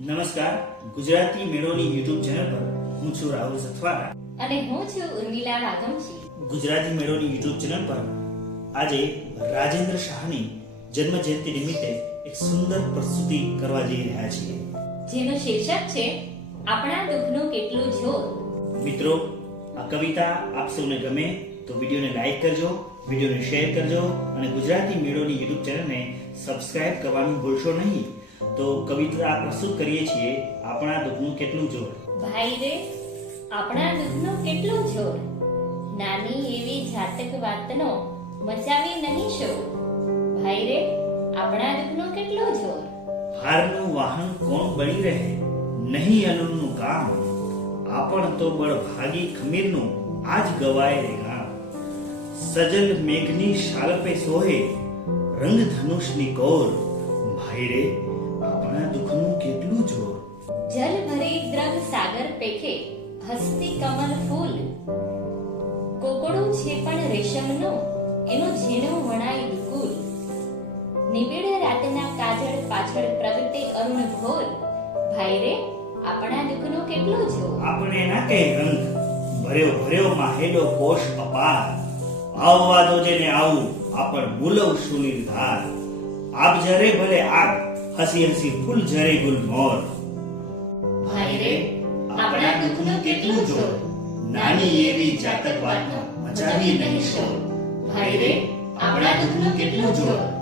નમસ્કાર. ગુજરાતી મેળોની YouTube channel પર હું છું રાહુલ સથવારા. અને હું છું ઉર્મિલા વાઘમજી ગુજરાતી મેળોની YouTube ચેનલ પર આજે રાજેન્દ્ર શાહની જન્મ જયંતિ નિમિત્તે એક સુંદર પ્રસ્તુતિ કરવા જઈ રહ્યા છીએ. જેનો શીર્ષક છે આપણા દુઃખનું કેટલું જોર. મિત્રો આ કવિતા આપ સૌને ગમે તો વિડીયોને લાઈક કરજો વિડીયોને શેર કરજો અને ગુજરાતી મેળોની યુટ્યુબ ચેનલને સબસ્ક્રાઇબ કરવાનું ભૂલશો નહીં. તો કવિતા પ્રસ્તુત કરીએ છીએ આપણા દુઃખનું કેટલું જોર ભાઈ રે આપણા દુઃખનું કેટલું જોર નાની એવી જાતક વાતનો મચાવી નહીં શો ભાઈ રે આપણા દુઃખનું કેટલું જોર હારનું વાહન કોણ બની રહે? નહીં અનુનું કામ? આપણ તો બળ ભાગી ખમીરનું આજ ગવાય રે ગામ. સજલ મેઘની શાલપે સોહે રંગ ધનુષની કોર. ભાઈ રે આપણા દુઃખનું કેટલું જોર? જલ ભરે દ્રવ સાગર પેખે હસ્તી કમલ ફૂલ. કોકડું છે પણ રેશમનો એનો ઝીણો વણાય વિકુલ. નિબિડ રાતના કાજળ પાછળ પ્રગટે અરુણ ઘોર. ભાઈ રે આપણા દુઃખનું કેટલું જો આપણે ના કહે રંગ ભર્યો ભર્યો માહેલો કોષ અપાર. આવવા દો જેને આવું આપણ મુલવ સુનીર ધાર આપ જરે ભલે આગ, હસી હસી ફૂલ જરે ગુલ મોર. ભાઈ રે, આપણા દુઃખનું કેટલું જોર? નાની એવી જાતક વાતનો મચાવી નહીં શોર. ભાઈ રે, આપણા દુઃખનું કેટલું જોર?